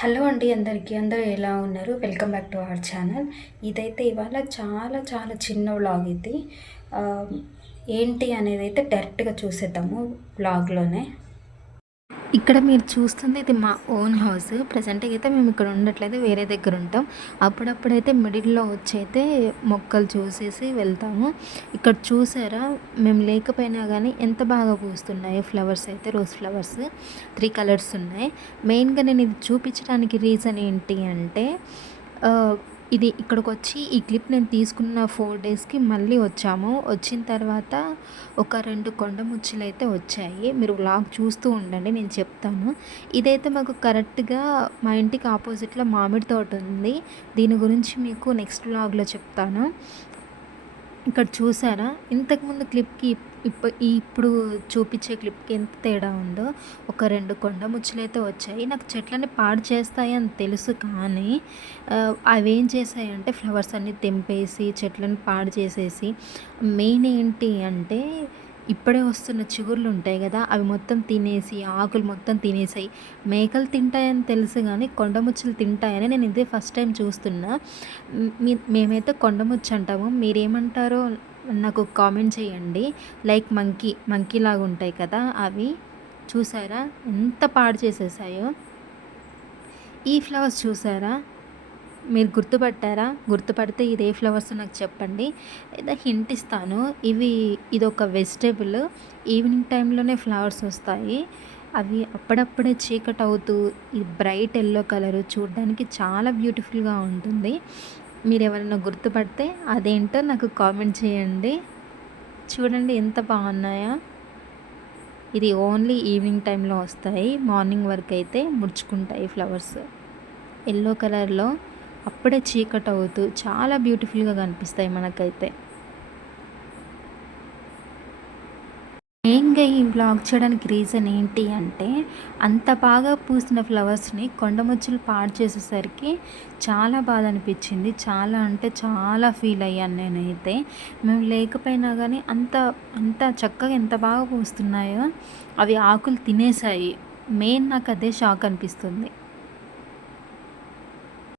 Hello అండి అందరికీ అందరూ ఎలా ఉన్నారు? Welcome back to our channel. ఇదైతే ఇవాళ చాలా చాలా చిన్న వ్లాగ్ ఇది. ఏంటి అనేది అయితే డైరెక్ట్గా చూసేద్దాము వ్లాగ్లోనే. ఇక్కడ మీరు చూస్తుంది ఇది మా ఓన్ హౌస్ ప్రజెంట్ అయితే మేము ఇక్కడ ఉండట్లేదు వేరే దగ్గర ఉంటాం. అప్పుడప్పుడైతే మిడిల్లో వచ్చి అయితే మొక్కలు చూసేసి వెళ్తాము. ఇక్కడ చూసారా మేము లేకపోయినా కానీ ఎంత బాగా పూస్తున్నాయి ఫ్లవర్స్ అయితే రోజ్ ఫ్లవర్స్ త్రీ కలర్స్ ఉన్నాయి. మెయిన్గా నేను ఇది చూపించడానికి రీజన్ ఏంటి అంటే ఇది ఇక్కడికి వచ్చి ఈ క్లిప్ నేను తీసుకున్న ఫోర్ డేస్కి మళ్ళీ వచ్చాము. వచ్చిన తర్వాత ఒక రెండు కొండ ముచ్చులు అయితే వచ్చాయి. మీరు వ్లాగ్ చూస్తూ ఉండండి నేను చెప్తాను. ఇదైతే మాకు కరెక్ట్గా మా ఇంటికి ఆపోజిట్లో మామిడి తోట ఉంది. దీని గురించి మీకు నెక్స్ట్ వ్లాగ్లో చెప్తాను. ఇక్కడ చూసారా? ఇంతకుముందు క్లిప్కి ఇప్పుడు ఇప్పుడు చూపించే క్లిప్కి ఎంత తేడా ఉందో ఒక రెండు కొండ ముచ్చులైతే అయితే వచ్చాయి. నాకు చెట్లని పాడు చేస్తాయి అని తెలుసు కానీ అవి ఏం చేశాయంటే ఫ్లవర్స్ అన్నీ తెంపేసి చెట్లను పాడు చేసేసి మెయిన్ ఏంటి అంటే ఇప్పుడే వస్తున్న చిగుర్లు ఉంటాయి కదా అవి మొత్తం తినేసి ఆకులు మొత్తం తినేసాయి. మేకలు తింటాయని తెలుసు కానీ కొండముచ్చులు తింటాయని నేను ఇదే ఫస్ట్ టైం చూస్తున్నా. మీ మేమైతే కొండముచ్చు అంటాము. మీరేమంటారో నాకు కామెంట్ చేయండి. లైక్ మంకీ మంకీ లాగా ఉంటాయి కదా అవి. చూసారా? ఎంత పాడు చేసేసాయో. ఈ ఫ్లవర్స్ చూసారా? మీరు గుర్తుపట్టారా? గుర్తుపడితే ఇది ఏ ఫ్లవర్స్ నాకు చెప్పండి. ఏదో హింట్ ఇస్తాను. ఇవి ఇది ఒక వెజిటేబుల్. ఈవినింగ్ టైంలోనే ఫ్లవర్స్ వస్తాయి. అవి అప్పుడప్పుడే చీకటి అవుతూ ఈ బ్రైట్ ఎల్లో కలరు చూడడానికి చాలా బ్యూటిఫుల్గా ఉంటుంది. మీరు ఎవరైనా గుర్తుపడితే అదేంటో నాకు కామెంట్ చేయండి. చూడండి ఎంత బాగున్నాయా. ఇది ఓన్లీ ఈవినింగ్ టైంలో వస్తాయి. మార్నింగ్ వరకు అయితే ముడుచుకుంటాయి ఫ్లవర్స్. ఎల్లో కలర్లో అప్పుడే చీకటి అవుతూ చాలా బ్యూటిఫుల్గా కనిపిస్తాయి మనకైతే. మెయిన్గా ఈ బ్లాగ్ చేయడానికి రీజన్ ఏంటి అంటే అంత బాగా పూసిన ఫ్లవర్స్ని కొండముచ్చులు పాడు చేసేసరికి చాలా బాధ అనిపించింది. చాలా అంటే చాలా ఫీల్ అయ్యాను నేనైతే. మేము లేకపోయినా కానీ అంత అంత చక్కగా ఎంత బాగా పూస్తున్నాయో అవి ఆకులు తినేసాయి మెయిన్ నాకు అదే షాక్ అనిపిస్తుంది.